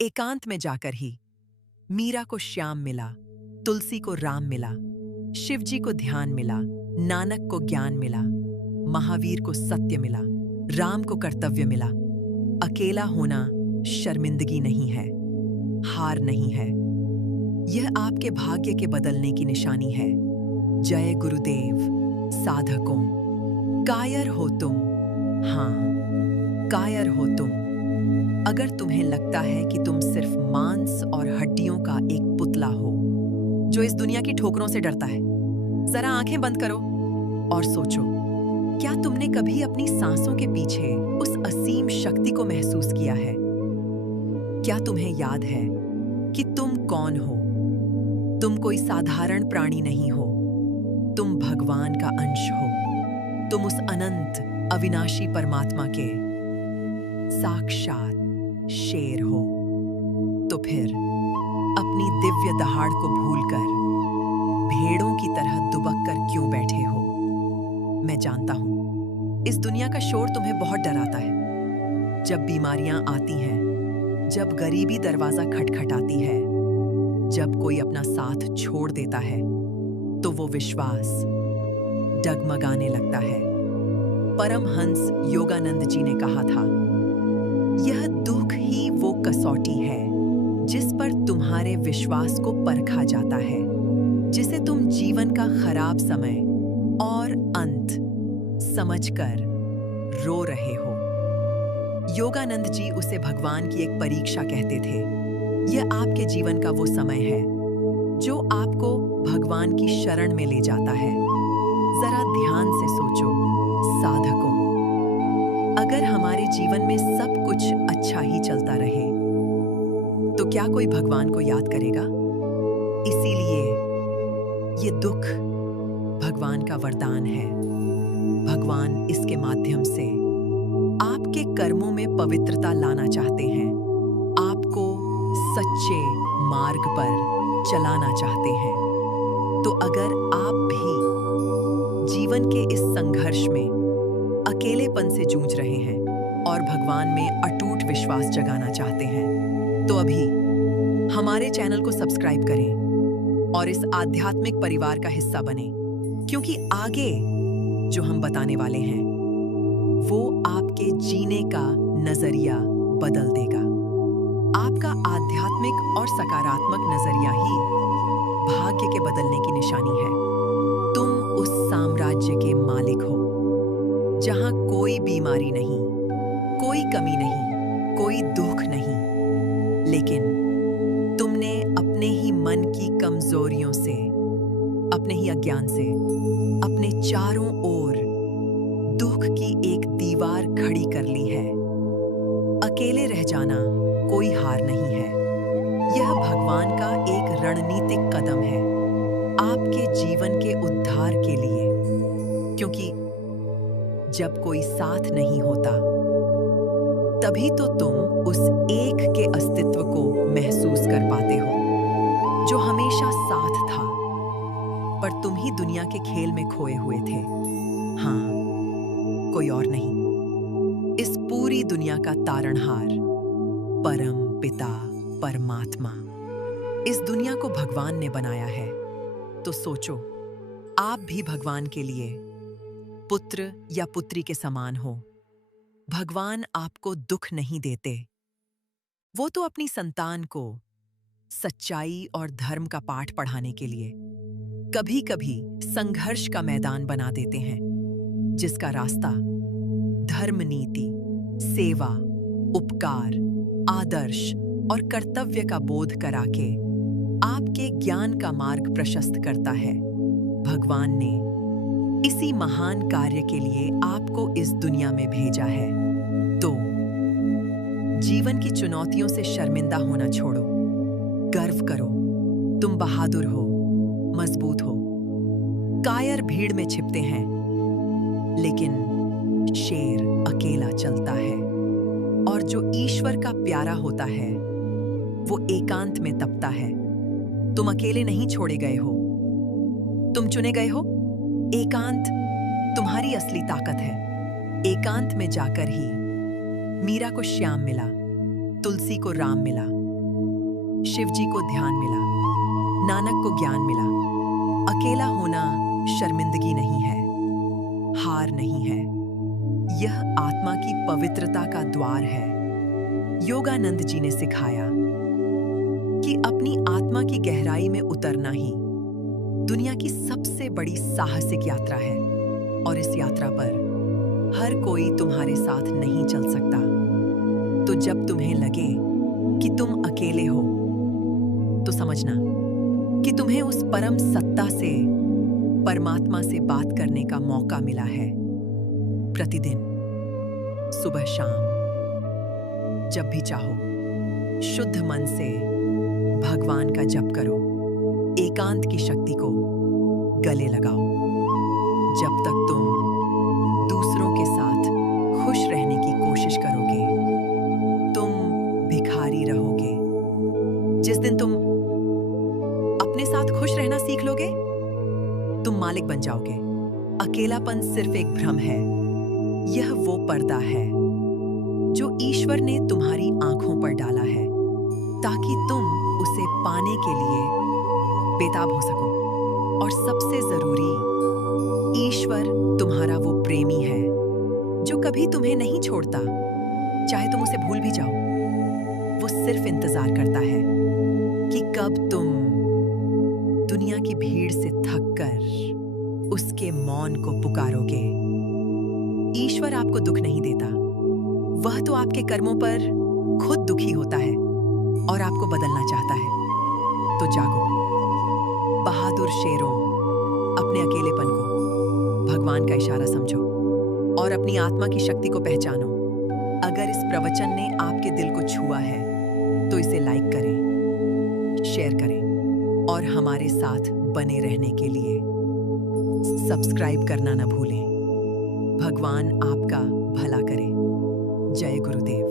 एकांत में जाकर ही मीरा को श्याम मिला, तुलसी को राम मिला, शिवजी को ध्यान मिला, नानक को ज्ञान मिला, महावीर को सत्य मिला, राम को कर्तव्य मिला। अकेला होना शर्मिंदगी नहीं है, हार नहीं है, यह आपके भाग्य के बदलने की निशानी है। जय गुरुदेव। साधकों, कायर हो तुम, हाँ कायर हो तुम। अगर तुम्हें लगता है कि तुम सिर्फ मांस और हड्डियों का एक पुतला हो जो इस दुनिया की ठोकरों से डरता है, जरा आंखें बंद करो और सोचो, क्या तुमने कभी अपनी सांसों के पीछे उस असीम शक्ति को महसूस किया है? क्या तुम्हें याद है कि तुम कौन हो? तुम कोई साधारण प्राणी नहीं हो, तुम भगवान का अंश हो। तुम उस अनंत अविनाशी परमात्मा के साक्षात शेर हो। तो फिर अपनी दिव्य दहाड़ को भूलकर भेड़ों की तरह दुबक कर क्यों बैठे हो? मैं जानता हूं, इस दुनिया का शोर तुम्हें बहुत डराता है। जब बीमारियां आती हैं, जब गरीबी दरवाजा खटखटाती है, जब कोई अपना साथ छोड़ देता है, तो वो विश्वास डगमगाने लगता है। परमहंस योगानंद जी ने कहा था, यह दुख ही वो कसौटी है जिस पर तुम्हारे विश्वास को परखा जाता है, जिसे तुम जीवन का खराब समय और अंत समझकर रो रहे हो। योगानंद जी उसे भगवान की एक परीक्षा कहते थे। यह आपके जीवन का वो समय है जो आपको भगवान की शरण में ले जाता है। जरा ध्यान से सोचो साधकों, अगर हमारे जीवन में सब कुछ अच्छा ही चलता रहे तो क्या कोई भगवान को याद करेगा? इसीलिए ये दुख भगवान का वरदान है। भगवान इसके माध्यम से आपके कर्मों में पवित्रता लाना चाहते हैं, आपको सच्चे मार्ग पर चलाना चाहते हैं। तो अगर आप भी जीवन के इस संघर्ष में अकेलेपन से जूझ रहे हैं और भगवान में अटूट विश्वास जगाना चाहते हैं, तो अभी हमारे चैनल को सब्सक्राइब करें और इस आध्यात्मिक परिवार का हिस्सा बनें, क्योंकि आगे जो हम बताने वाले हैं वो आपके जीने का नजरिया बदल देगा। आपका आध्यात्मिक और सकारात्मक नजरिया ही भाग्य के बदलने की निशानी है। तुम उस साम्राज्य के मालिक हो जहां कोई बीमारी नहीं, कोई कमी नहीं, कोई दुख नहीं, लेकिन तुमने अपने ही मन की कमजोरियों से, अपने ही अज्ञान से, अपने चारों ओर दुख की एक दीवार खड़ी कर ली है। अकेले रह जाना कोई हार नहीं है, यह भगवान का एक रणनीतिक कदम है आपके जीवन के उद्धार के लिए। क्योंकि जब कोई साथ नहीं होता, तभी तो तुम उस एक के अस्तित्व को महसूस कर पाते हो जो हमेशा साथ था, पर तुम ही दुनिया के खेल में खोए हुए थे। हाँ, कोई और नहीं, इस पूरी दुनिया का तारणहार परम पिता परमात्मा। इस दुनिया को भगवान ने बनाया है, तो सोचो, आप भी भगवान के लिए पुत्र या पुत्री के समान हो। भगवान आपको दुख नहीं देते, वो तो अपनी संतान को सच्चाई और धर्म का पाठ पढ़ाने के लिए कभी-कभी संघर्ष का मैदान बना देते हैं, जिसका रास्ता धर्म, नीति, सेवा, उपकार, आदर्श और कर्तव्य का बोध करा के आपके ज्ञान का मार्ग प्रशस्त करता है। भगवान ने इसी महान कार्य के लिए आपको इस दुनिया में भेजा है। तो जीवन की चुनौतियों से शर्मिंदा होना छोड़ो, गर्व करो, तुम बहादुर हो, मजबूत हो। कायर भीड़ में छिपते हैं, लेकिन शेर अकेला चलता है। और जो ईश्वर का प्यारा होता है वो एकांत में तपता है। तुम अकेले नहीं छोड़े गए हो, तुम चुने गए हो। एकांत तुम्हारी असली ताकत है। एकांत में जाकर ही मीरा को श्याम मिला, तुलसी को राम मिला, शिव जी को ध्यान मिला, नानक को ज्ञान मिला। अकेला होना शर्मिंदगी नहीं है, हार नहीं है, यह आत्मा की पवित्रता का द्वार है। योगानंद जी ने सिखाया कि अपनी आत्मा की गहराई में उतरना ही दुनिया की सबसे बड़ी साहसिक यात्रा है, और इस यात्रा पर हर कोई तुम्हारे साथ नहीं चल सकता। तो जब तुम्हें लगे कि तुम अकेले हो, तो समझना कि तुम्हें उस परम सत्ता से, परमात्मा से बात करने का मौका मिला है। प्रतिदिन सुबह शाम जब भी चाहो शुद्ध मन से भगवान का जप करो, एकांत की शक्ति को गले लगाओ। जब तक तुम दूसरों के साथ खुश रहने की कोशिश करोगे, तुम भिखारी रहोगे। जिस दिन तुम अपने साथ खुश रहना सीख लोगे, तुम मालिक बन जाओगे। अकेलापन सिर्फ एक भ्रम है, यह वो पर्दा है जो ईश्वर ने तुम्हारी आंखों पर डाला है, ताकि तुम उसे पाने के लिए बेताब हो सको। और सबसे जरूरी, ईश्वर तुम्हारा वो प्रेमी है जो कभी तुम्हें नहीं छोड़ता। चाहे तुम उसे भूल भी जाओ, वो सिर्फ इंतजार करता है कि कब तुम दुनिया की भीड़ से थककर उसके मौन को पुकारोगे। ईश्वर आपको दुख नहीं देता, वह तो आपके कर्मों पर खुद दुखी होता है और आपको बदलना चाहता है। तो जागो बहादुर शेरों, अपने अकेलेपन को भगवान का इशारा समझो और अपनी आत्मा की शक्ति को पहचानो। अगर इस प्रवचन ने आपके दिल को छुआ है तो इसे लाइक करें, शेयर करें और हमारे साथ बने रहने के लिए सब्सक्राइब करना न भूलें। भगवान आपका भला करे। जय गुरुदेव।